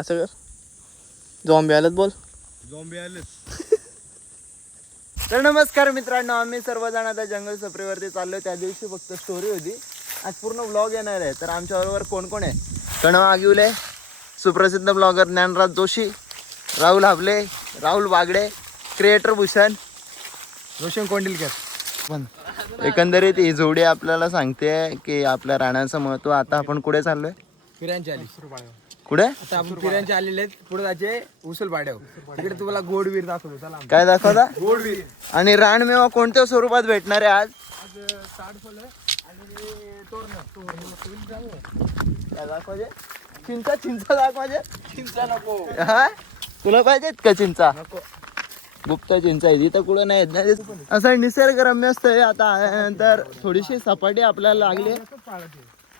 असं कर. झॉम्बी आलेत बोल. झॉम्बी आलेत. तर नमस्कार मित्रांनो, आम्ही सर्वजण आता जंगल सफरीवरती चाललो. त्या दिवशी फक्त स्टोरी होती, आज पूर्ण ब्लॉग येणार आहे. तर आमच्याबरोबर कोण कोण आहे? प्रणव आगिवले, सुप्रसिद्ध ब्लॉगर ज्ञानराज जोशी, राहुल हाबले, राहुल बागडे, क्रिएटर भूषण, रोशन कोंडिलकर. पण एकंदरीत ही जोडी आपल्याला सांगते की आपल्या राहण्याचं महत्व. आता आपण कुठे चाललोय? फिरांची आली. कुठे? आता आपण फिरांचे आलेले आहेत. पुढे जायचे उसल पाड्याव. तिकडे तुम्हाला गोडवीर दाखवतो. चला काय दाखवता? गोडवीर. आणि रानमेवा कोणत्या स्वरूपात भेटणार आहे आज? ताडफळ आणि तोरण. काय दाखवायचे? चिंचा दाखवायचे. चिंचा नको. हा, तुला पाहिजेत का चिंचा? नको. गुप्त चिंचा आहे तिथं कुठं नाही येत ना. असं निसर्गरम्य स्थळ. आता आल्यानंतर थोडीशी सपाटी आपल्याला लागली.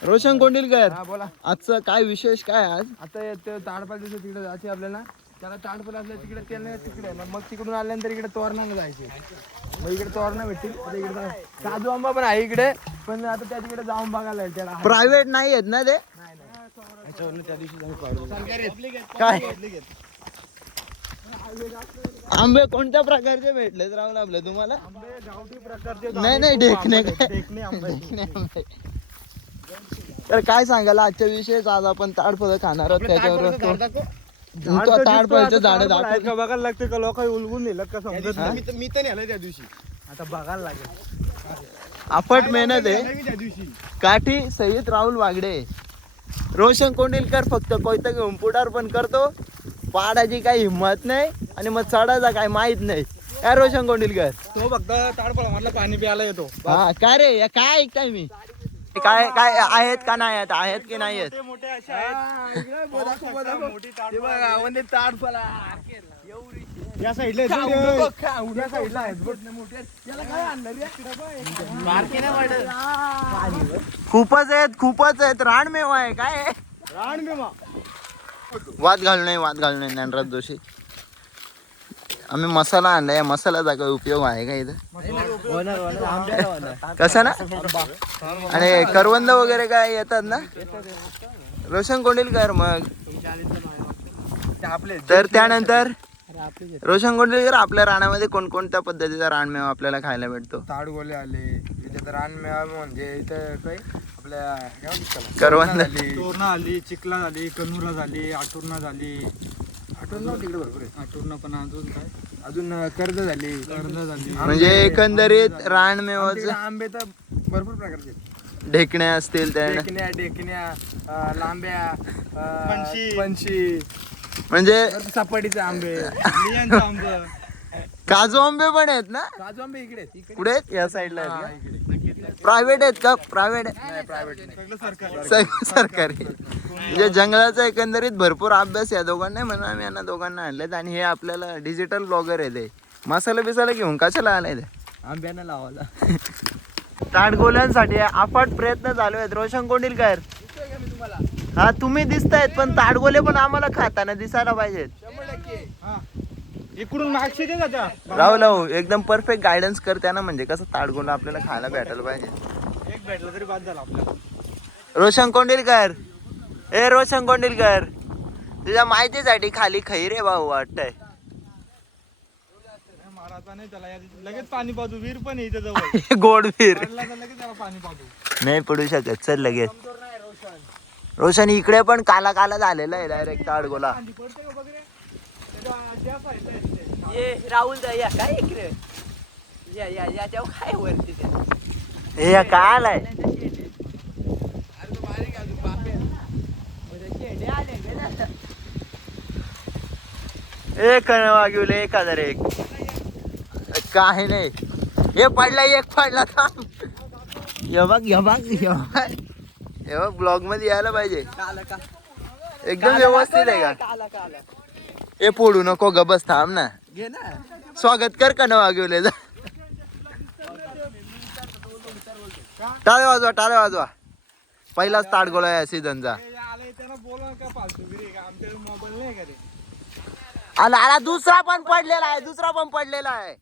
रोशन कोंडिलकर, हा बोला. आजचं काय विशेष काय आज? आता येतं ताडफळ दिवशी तिकडे जायचे आपल्याला. त्याला ताडफळ असलं तिकडे त्याला तिकडे मग तिकडून आल्यानंतर इकडे तोरणाला जायचे. मग इकडे तोरणा भेटतील. आता इकडे काजू आंबा पण आहे इकडे, पण आता त्या तिकडे जाऊन बघायला त्याला प्रायव्हेट नाही आहेत ना ते? त्या दिवशी काय आंबे कोणत्या प्रकारचे भेटलेत राहुल आपले तुम्हाला? गावठी प्रकारचे. नाही ढेकणे काय? ढेकणे आंबे. तर काय सांगायला आजच्या विषयीच. आज आपण ताडफळ खाणार आहोत. त्याच्यावर ताडफळचे झाड दाखव. बघायला लागते का लोक उलगून नेलं का समजत नाही. मी तर नेलं त्या दिवशी. आता बघायला लागेल. अफट मेहनत आहे. त्या दिवशी काठी सहित राहुल वागडे, रोशन कोंडिलकर फक्त कोयता घेऊन पुढार पण करतो. पाडाची काही हिंमत नाही आणि मग चढायचा काय माहित नाही. काय रोशन कोंडिलकर? तो फक्त ताडफळ म्हटलं पाणी प्यायला येतो. हा काय रे, या काय ऐकताय मी? काय काय आहेत का नाही आहेत? आहेत की नाही आहेत? मोठे असे आहेत. ताडफळ या साईडला खूपच आहेत. रानमेवा आहे काय? वाद घालू नये ज्ञानराज जोशी. आम्ही मसाला आणला. या मसाल्याचा काही उपयोग आहे का इथं? कसं ना? आणि करवंद वगैरे काय येतात ना? रोशन कोंडिलकर मग तर त्यानंतर रोशन कोंडिलकर, आपल्या रानामध्ये कोणकोणत्या पद्धतीचा रानमेवा आपल्याला खायला भेटतो? ताडगोले आले त्याच्यात रानमेवा म्हणजे इथं काय आपल्या करवंद तोरणा आली, चिखला झाली, कनुरा झाली, आटुर्णा झाली. आटुर्णा तिकडे भरपूर आहे. आटुर्णा पण अजून काय अजून कर्ज झाली. म्हणजे एकंदरीत रानमेवाचं आंबे तर भरपूर प्रकारचे. ढेकण्या असतील त्या, ढेकण्या लांब्या, पंची म्हणजे सपाटीचे आंबे, काजू आंबे पण आहेत ना? काजू आंबे इकडे कुठे आहेत? या साईडला प्रायव्हेट आहेत का? प्रायव्हेट सरकारी. म्हणजे जंगलाचा एकंदरीत भरपूर अभ्यास या दोघांना म्हणून आम्ही यांना दोघांना आणलेत. आणि हे आपल्याला डिजिटल ब्लॉगर आहे. ते मसाला बिसाला घेऊन कशाला आलाय ते? आंब्यानं लावायला. ताडगोल्यांसाठी अफाट प्रयत्न चालू आहेत. रोशन कोंडिलकर, हा तुम्ही दिसतायत पण ताडगोले पण आम्हाला खाताना दिसायला पाहिजेत. इकडून मागशी दे जाता. राहुल एकदम परफेक्ट गायडन्स करते ना, म्हणजे कसं ताडगोला आपल्याला खायला भेटायला पाहिजे. एक भेटला तरी बाद झाला आपल्याला. रोशन कोंडिलकर, रोशन कोंडिलकर, तुझ्या माहितीसाठी खाली खैरे भाऊ वाटतंय. मारायचा नाही त्याला, लगेच पाणी पाजू. वीर पण इथे जवळ. गोड वीर लगेच त्याला पाणी पाजू. नाही पडू शकत. चल लगेच. रोशन इकडे पण काला काला झालेला आहे डायरेक्ट ताडगोला. राहुल या काय इकडे या काय वरती हे काय आलाय? एक वागिवले 1001. काही नाही. हे पडला, एक पडला. थांब. हे बघ ब्लॉग मध्ये यायला पाहिजे. एकदम व्यवस्थित आहे का? हे फोडू नको, गबस थांब ना. घे ना. स्वागत कर का न वागिवले. टाळे वाजवा. पहिलाच ताडगोळा या सीझनचा. आला दुसरा पण पडलेला आहे.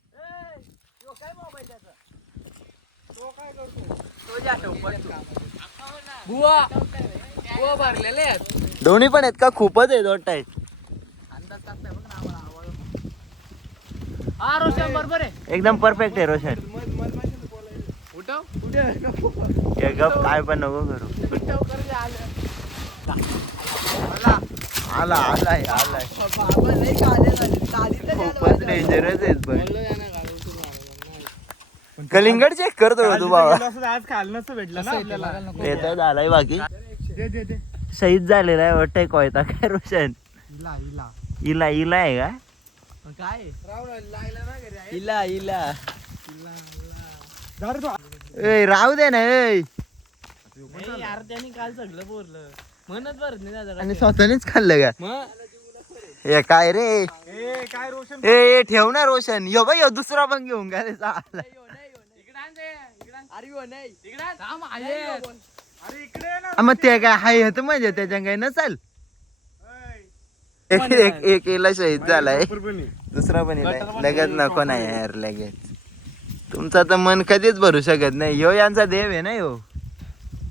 बुवा भरलेले आहेत. दोन्ही पण आहेत का खूपच आहेत वाटत अंदाज टाकताय बघ ना आम्हाला आवाज. हा रोशन बरोबर आहे. एकदम परफेक्ट आहे रोशन उठव हे गप काय पण नको करू उठव कर जे आलं. आलाय बाबा लई काले झाले. काली तर खूपच डेंजरस आहेत पण कलिंगड चेक करतो तू बाबा आज खायला नसतं भेटलं ना आपल्याला. ते तर झालंय बाकी दे दे दे. शहीद झालेला आहे वाटतंय कोयता काय रोशन हिला हिला. इला आहे का काय राहुल लागला ना घरी आहे. इला इला धर तो. ए राहू दे ना ए यार त्याने काल सगळं बोललं म्हणत भरत नाही दादा. आणि स्वतःनेच खाल्लं का मग हे काय रे ए काय रोशन. ए ठेव ना रोशन यो बाई यो दुसरा पण घेऊन गेले चालला अरे इकडे ये ना. मग ते काय हाय होतं म्हणजे त्याच्या काही नसल एक केला शहीद झालाय दुसरा पण येलाय लगेच नको नाही यार लगेच तुमचा तर मन कधीच भरू शकत नाही यो यांचा देव आहे ना यो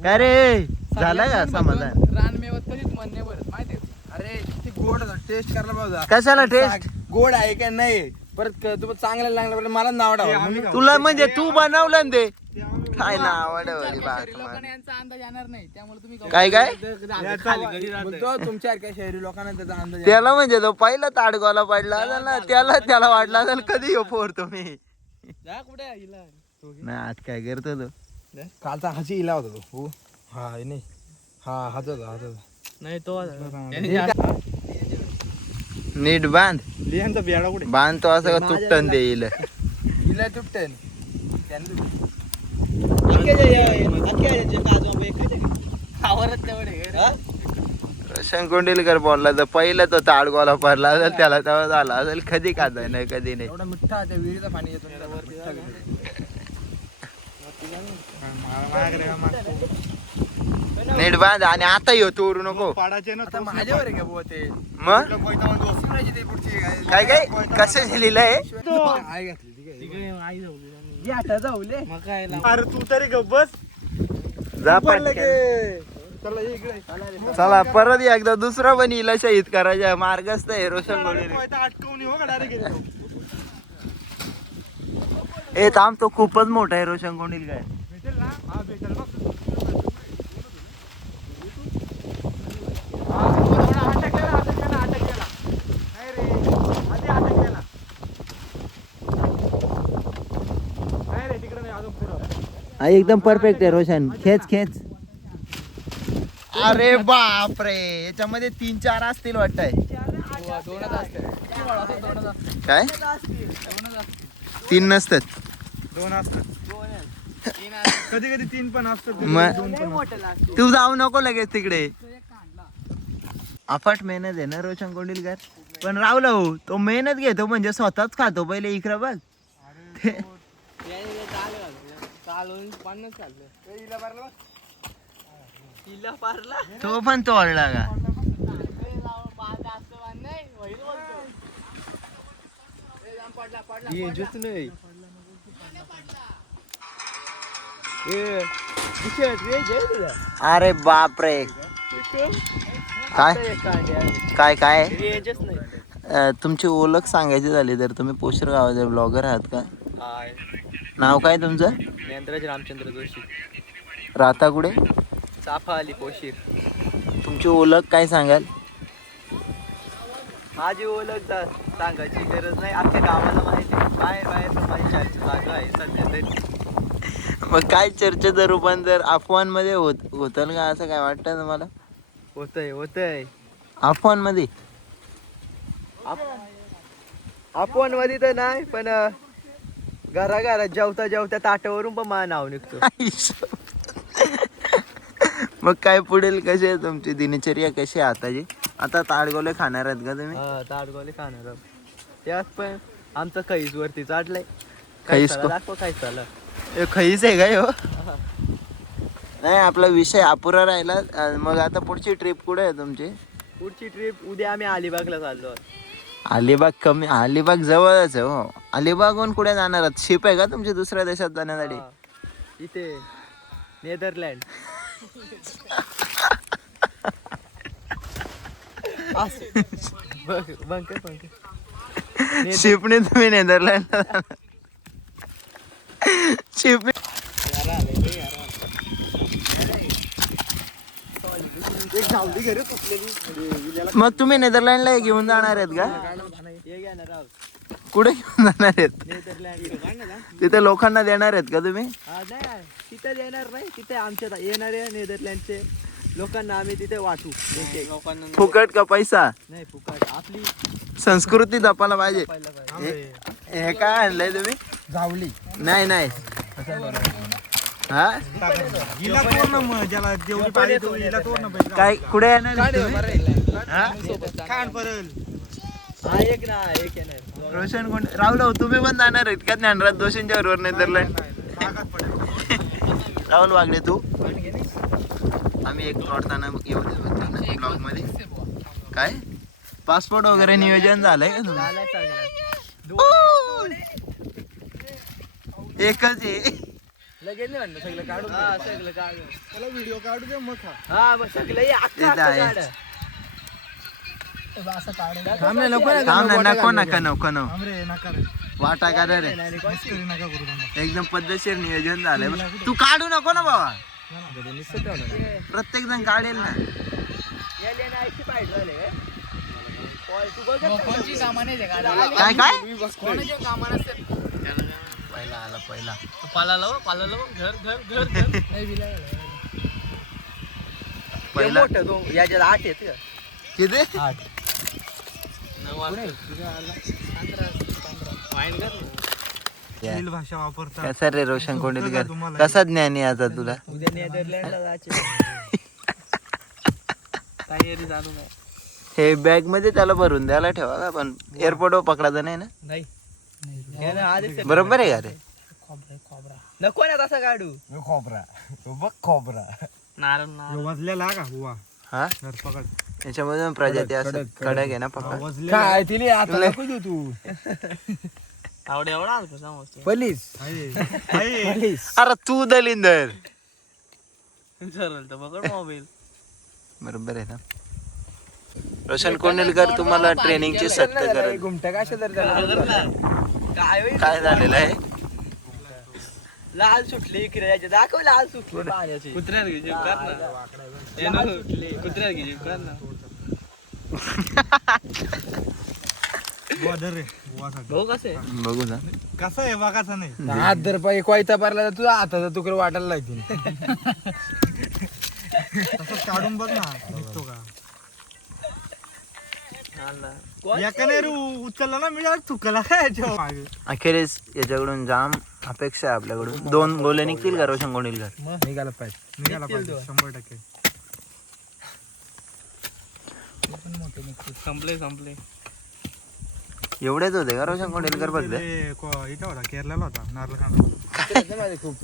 काय रे झाला का समाधान रानमेवत कधीच मन नाही भरत माहिती. अरे ते गोड टेस्ट करायला पाहिजे. कशाला टेस्ट गोड आहे का नाही परत तू चांगला लागला परत मला नाव डाव. तुला म्हणजे तू बनवलं ना ते काय ना आवड लोकांना यांचा अंदाज येणार नाही त्यामुळे तुम्ही काय काय बोलतो तुमच्या शहरी लोकांना त्याचा अंदाज. त्याला म्हणजे तो पहिला ताडगावला पडला असेल ना त्याला वाटलं असेल कधी यो पोर तुम्ही जा कुठे आईला. नाही आज काय करतो तो कालचा हाची इला होता तो. हो हा नाही हा हात होता हात होता. नाही तो नीट बांध लिहांचा बियाडा कुठे. बांध तो असं का तुटन देईल इला तुटतेन. आवरत तेवढे रोशन कोंडिलकर बोलला तर पहिला तो ताडगोला पडला असेल त्याला तेव्हा झाला असेल कधी खाताय नाही कधी नाही एवढा मिठ्ठा त्या विहिरीचा पाणी येतो. नीट बांध आणि आता येऊ तोरू नको आता माझ्यावर आहे का बुवा ते. मग शिवराची ते पुढची काय काय कशाची लिहिलंय आई घातली ती काय. आई जाऊले मग काय अरे तू तरी गप बस. जा पटकन. चला ये इकडे. चला परत एकदा दुसरा पण हिला शहीद करायचा मार्गस्थ आहे रोशन कोंडिलकर अटकवून येऊ का डायरेक्ट. ए थांब तो खूपच मोठा आहे रोशन कोंडिलकर भेटेल ना. हा भेटेल बघ. हा एकदम परफेक्ट आहे रोशन खेच अरे बाप रे याच्यामध्ये 3-4 असतील वाटतंय काय 3 नसतात 2 असतात. कधी कधी 3 पण असतात. मग तू जाऊ नको लगेच तिकडे अफाट मेहनत आहे ना रोशन कोंडिलकर पण रावला हो तो मेहनत घेतो म्हणजे स्वतःच खातो पहिले इकडं बघ चालून पाण्यात चाललं तिला पारला तो पण तोडला का नाही अरे बाप रे काय काय काय रेंजच नाही. तुमची ओळख सांगायची झाली तर तुम्ही पोशर गावाचे ब्लॉगर आहात का नाव काय तुमचं नेंद्रज रामचंद्र जोशी राहता कुठे चाफा आली पोशीर. तुमची ओळख काय सांगाल माझी ओळख सांगायची गरज नाही अख्ख्या गावाला माहिती बाहेर बाहेर पण माझी चर्चा चालू आहे सध्या तरी. मग काय चर्चेचं रूपांतर अफवांमध्ये होतं का असं काय वाटतं तुम्हाला होतंय अफवांमध्ये आपण मध्ये तर नाही पण घराघरात जेवता ताटावरून पण माझं नाव निघतो. मग काय पुढील कशी आहे तुमची दिनचर्या कशी आहे आताची आता ताडगोले खाणार आहेत का तुम्ही ताडगोले खाणार आहोत. त्यात पण आमचं खैस वरती चाटलंय खैस को- दाखव खैसाला खैस आहे काय हो नाही आपला विषय अपुरा राहिला मग आता पुढची ट्रिप कुठे आहे तुमची पुढची ट्रिप उद्या आम्ही अलिबागला चाललो आहोत. अलिबाग जवळच आहे हो अलिबागहून कुठे जाणार आहात शिप आहे का तुमची दुसऱ्या देशात जाण्यासाठी इथे नेदरलँड शिपने तुम्ही नेदरलँडला शिप मग तुम्ही नेदरलँडला घेऊन जाणार आहेत का? कुठे घेऊन जाणार आहेत? तिथे लोकांना देणार आहेत का तुम्ही? तिथे देणार नाही, तिथे आमच्या येणाऱ्या नेदरलँडचे लोकांना आम्ही तिथे वाटू. फुकट का पैसा? नाही फुकट, आपली संस्कृती जपायला पाहिजे. जपायला पाहिजे. हे काय आणलंय तुम्ही? जावली नाही नाही हा काय कुठे येणार आहेत तुम्ही? हा? हा एक ना एक येणार. रोशन कोण राहुल तुम्ही पण जाणार आहेत का ज्ञानराज जोशींच्या बरोबर नेदरलँड? राहुल वागडे तू? आम्ही एक वाढताना येऊ दे ब्लॉग मध्ये. काय पासपोर्ट वगैरे नियोजन झालंय का तुझं? झालाय सगळं. एकच आहे. लगेच नाही म्हणलं सगळं काढून हा सगळं काढू. त्याला व्हिडिओ काढू दे मग खा. हा बस सगळं हे अख्खं ते तर आहे. काढ. थांब ना, नको ना, थांब ना, नको नको ना, नका नको नको वाटा करा रे. नाही, नाही, एकदम पद्धतशीर नियोजन झालंय. तू काढू नको ना बाबा, नुसतं ठेवलं. प्रत्येक जण काढेल ना. याले नाही ऐकशी पाहिजे झाले काय? पॉल, तू बघत नाही का? काय काय कोणाचे कामं नसतात. पहिला आला पहिला हे पहिला मोठं तो याच्यात 8 आहेत का? किती? भाषा वापरतात. कसा रे रोशन कोंडीलकर, कसा ज्ञानी आता तुला? उद्या नेदरलँडला जायचे. तयारी चालू नाही. हे बॅग मध्ये त्याला भरून द्यायला ठेवा का, पण एअरपोर्ट वर पकडायचं नाही ना? नाही हे ना, आधीच बरोबर आहे का रे? नको ना तसा काढू. खोबरा तो बघ खोबरा वाजलेला का बुवा हा पकड. याच्यामध्ये प्रजाती असतात. कडक आहे ना पकड. काय तिने आता नको देऊ तू. पोलीस अरे तू दलिंदर बरोबर आहे ना? रोशन कोंडीलकर तुम्हाला ट्रेनिंगची सक्त गरज. घुमट कशा तर त्याला काय होईल? काय झालेलं आहे? लाल सुटली इकडे याच्या दाखव. लाल सुटली पाण्याची. भाऊ कसे बघू ना. कसं आहे बघाचा नाही. हात जर पाहिजे कोयता पारला तर तुझा हाताचा तुकडे वाटायला लागतील. काढून बघ ना निघतो का. उचलला ना मी चुकला काय. अखेरीस याच्याकडून जाम अपेक्षा आहे आपल्याकडून. 2 गोले निघतील का रोशन कोंडीलकर? निघाला पाहिजे 100%. संपले एवढेच होते का रोशन कोंडीलकर फक्त? इथं होता केरळला होता नारला खूप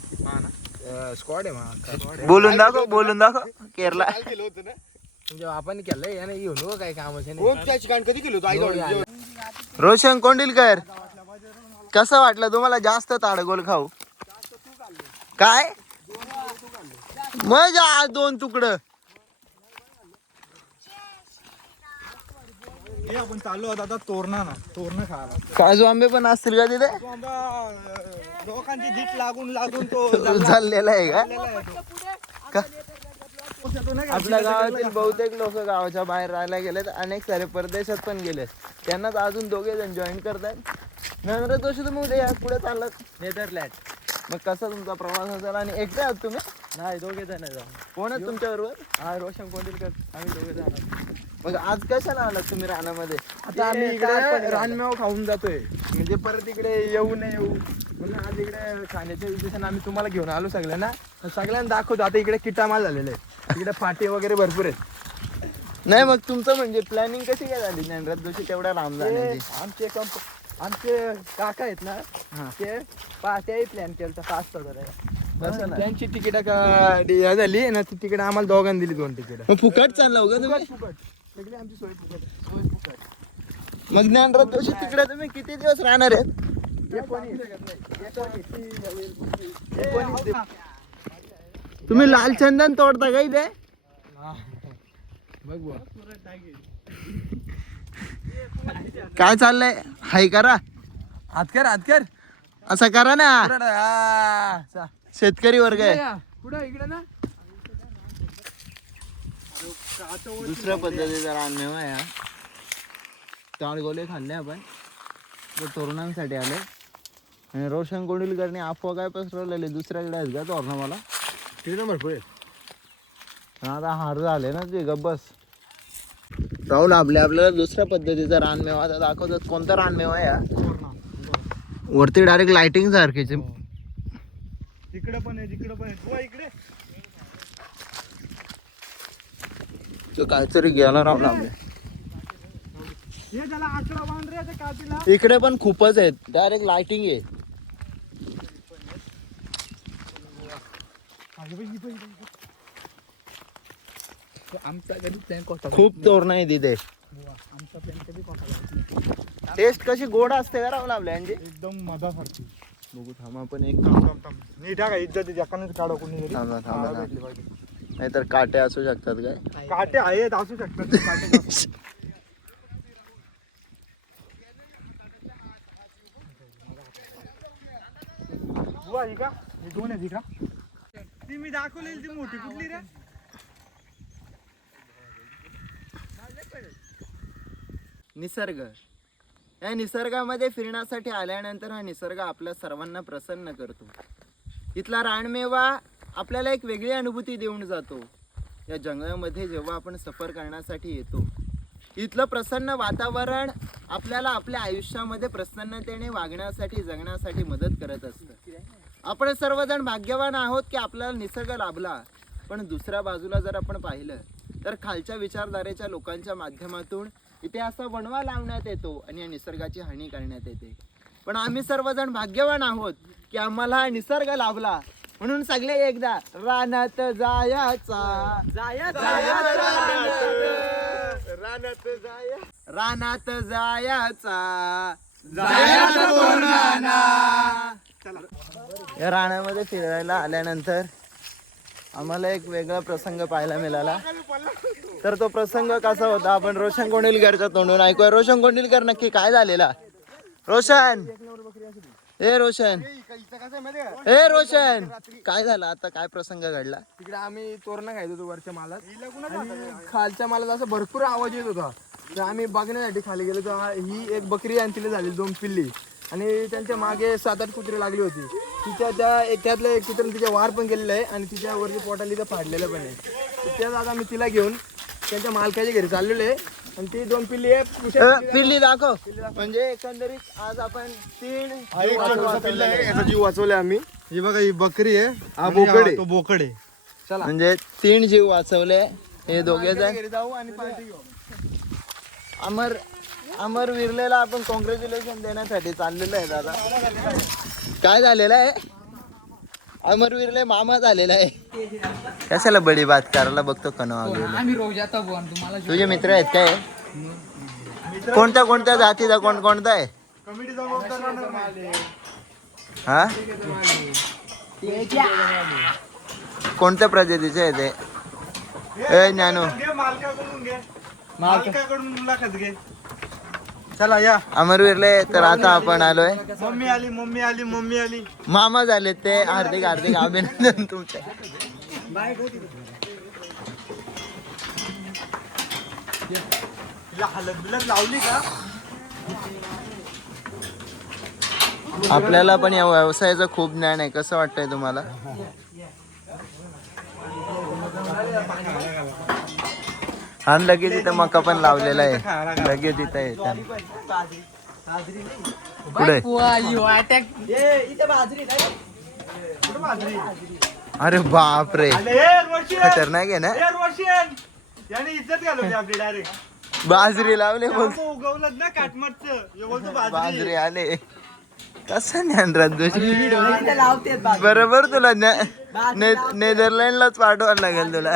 स्क्वॉड आहे. बोलून दाखव केरला. तुमच्या बापाने केलंय याने घेऊन काय कामाचं कधी केलं. रोशन कोंडीलकर कसं वाटलं तुम्हाला जास्त ताडगोल खाऊ? काय मग 2 तुकडं आपण चाललो होता आता तोरणा खायला. काजू आंबे पण असतील का तिथे? लोकांची जीप लागून तो चाललेला आहे का? आपल्या गावातील बहुतेक लोक गावाच्या बाहेर राहायला गेलेत. अनेक सारे परदेशात पण गेलेत. त्यांनाच अजून 2 जण जॉईन करतायत. नंतर तशी तुम्ही उद्या यात पुढे चाललात नेदरलँड. मग कसा तुमचा प्रवास असेल? आणि एकटे आहात तुम्ही? नाही 2 जण जाऊ. कोण आहेत तुमच्या बरोबर? हा रोशन कोंडीलकर. आम्ही 2 जण. मग आज कशाला आलात तुम्ही रानामध्ये? आता आम्ही इकडे रानमेवा खाऊन जातोय. म्हणजे परत इकडे येऊ नये येऊ म्हणून आज इकडे खाण्याच्या उद्देशाने आम्ही तुम्हाला घेऊन आलो सगळ्यांना. सगळ्यांना दाखवतो. आता इकडे किटामाल झालेले आहे. इकडे फाटे वगैरे भरपूर आहेत. नाही मग तुमचं म्हणजे प्लॅनिंग कशी काय झाली ज्ञानराज जोशी तेवढ्या लांब जाण्याची? आमचे काका आहेत ना ते त्याही प्लॅन केलं 5 हजार. त्यांची तिकीट झाली ना. ती तिकीट आम्हाला दोघांनी दिली 2 तिकीट. मग फुकट चालला हो का तुम्ही? सगळी आमची सोय फुकट. मग ज्ञानराज जोशी तिकडे तुम्ही किती दिवस राहणार आहेत? तुम्ही लाल चंदन तोडता का इथे? बघ काय चाललंय? हाय करा, हात कर असं करा ना. पुढं हा, चा. शेतकरी वर्ग इकडे आहे. या. पुढं इकडे ना दुसऱ्या पद्धतीचा रानमेवा आहे हा. ताडगोले खाल्ले आपण, तो तरुणांसाठी आले. आणि रोशन कोंडिलकरने अफवा काय पसरवलेली दुसऱ्याकडे आहेत का तोरणा मला भरपूर पण आता हार झाले ना ते गब्बस. राहुल आपल्याला दुसऱ्या पद्धतीचा रानमेवा आता दाखवतात. कोणता रानमेवा आहे हा? वरती डायरेक्ट लाइटिंग सारखीच आहे. तिकडे पण आहे तिकडे पण आहे इकडे तो काहीतरी गेला राहुल आपल्या. हे त्याला आकडा बांध रे त्या काठीला. इकडे पण खूपच आहेत, डायरेक्ट लाइटिंग आहे. आमचा कधी प्लॅन कोटा खूप तोरण आहे तिथे. आमचा प्लॅन कधी कोटा टेस्ट कशी गोड असते का राहुल आपल्या यांची? एकदम मधासारखी. बघू थांब आपण एक. नीट का इज्जत एकानेच काढा कोणी तरी. थांबा थांबा नाहीतर काटे असू शकतात काय. काटे आहेत असू शकतात ते काटे नसतात. बुवा ही का ही दोन आहे का ती मी दाखवलेली ती मोठी कुठली रे. निसर्ग, या निसर्गामध्ये फिरण्यासाठी आल्यानंतर हा निसर्ग आपल्या सर्वांना प्रसन्न करतो. इथला रानमेवा आपल्याला एक वेगळी अनुभूती देऊन जातो. या जंगलामध्ये जेव्हा आपण सफर करण्यासाठी येतो, इथलं प्रसन्न वातावरण आपल्याला आपल्या आयुष्यामध्ये प्रसन्नतेने वागण्यासाठी जगण्यासाठी मदत करत असतं. आपण सर्वजण भाग्यवान आहोत की आपल्याला निसर्ग लाभला. पण दुसऱ्या बाजूला जर आपण पाहिलं तर खालच्या विचारधारेच्या लोकांच्या माध्यमातून इथे असा वणवा लावण्यात येतो आणि या निसर्गाची हानी करण्यात येते. पण आम्ही सर्वजण भाग्यवान आहोत की आम्हाला हा निसर्ग लाभला. म्हणून सगळे एकदा रानात जायाचा रानात जायाचा या रानामध्ये फिरायला आल्यानंतर आम्हाला एक वेगळा प्रसंग पाहायला मिळाला. तर तो प्रसंग कसा होता आपण रोशन कोंडिलकरच्या तोंडून ऐकूया. रोशन कोंडिलकर नक्की काय झालेला? रोशन, ए रोशन, ए रोशन, काय झालं आता? काय प्रसंग घडला? तिकडे आम्ही तोरणं खायचो होतो वरच्या मालात आणि खालच्या मालात असं भरपूर आवाज येत होता. तर आम्ही बघण्यासाठी खाली गेलो तर ही एक बकरी आणि तिला झाली 2 पिल्ली आणि त्यांच्या मागे 7-8 कुत्रे लागली होती. तिच्या त्यातलं एक कुत्रे तिच्या वार पण गेलेलं आहे आणि तिच्या वरती पोटाला इथं फाडलेलं पण आहे. त्यात आता आम्ही तिला घेऊन त्यांच्या मालकाच्या घरी चाललेलो आहे आणि ती 2 पिल्ली आहे. पिल्ली दाखव. म्हणजे एकंदरीत आज आपण 3 जीव वाचवले आम्ही. ही बघा ही बकरी आहे, हा बोकड आहे, तो बोकड आहे. चला म्हणजे 3 जीव वाचवले हे दोघे जण. घरी जाऊ आणि पार्टी घेऊ. अमर विरलेला आपण कॉंग्रॅच्युलेशन देण्यासाठी चाललेलो आहे दादा. काय झालेलं आहे? अमर विरले मामा झालेला आहे. कशाला बडी बात करायला बघतो कनवा. तुझे मित्र आहेत काय? कोणत्या कोणत्या जातीचा कोणता आहे? हा, कोणत्या प्रजातीचे आहे ते? ए ज्ञानू, मालकाकडून मुलाखत घे. चला या. अमर विरले. तर आता आपण आलोय. मम्मी आली मम्मी आली मम्मी आली. मामा झाले ते. हार्दिक हार्दिक अभिनंदन तुमचे. हलत बिलत लावली का? आपल्याला पण या व्यवसायाचं खूप ज्ञान आहे. कसं वाटतंय तुम्हाला? हा लगेच इथं मका पण लावलेला आहे. लगेच इथं आहे. पुढे अरे बाप रे, खतरनाक आहे ना. याने इज्जत घालवली आपली डायरेक्ट. बाजरी लावले बोल. उगवलं ना काटमटचं. बाजरी आले. कसं ज्ञान राहतो बरोबर. तुला नेदरलँडलाच पाठवायला लागेल तुला.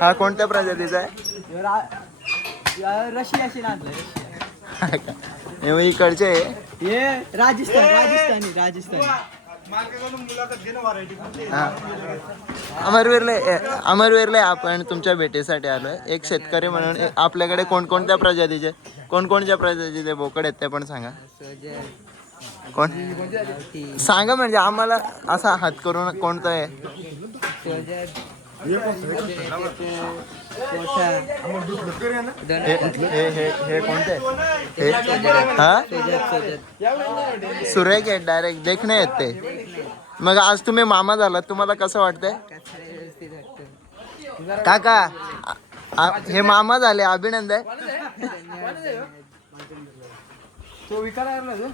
हा कोणत्या प्रजातीचा आहे? रशियाशी इकडचे राजस्थानी. हा. अमरवीरले आपण तुमच्या भेटीसाठी आलोय. एक शेतकरी म्हणून आपल्याकडे कोणकोणत्या प्रजातीचे बोकड आहेत ते पण सांगा. कोण सांगा म्हणजे आम्हाला असा हात करून कोणतं आहे. हे कोणते हा सुरेख आहे डायरेक्ट देखणे आहेत ते. मग आज तुम्ही मामा झालात तुम्हाला कसं वाटतंय काका हे मामा झाले अभिनंदन. तो विकायला तो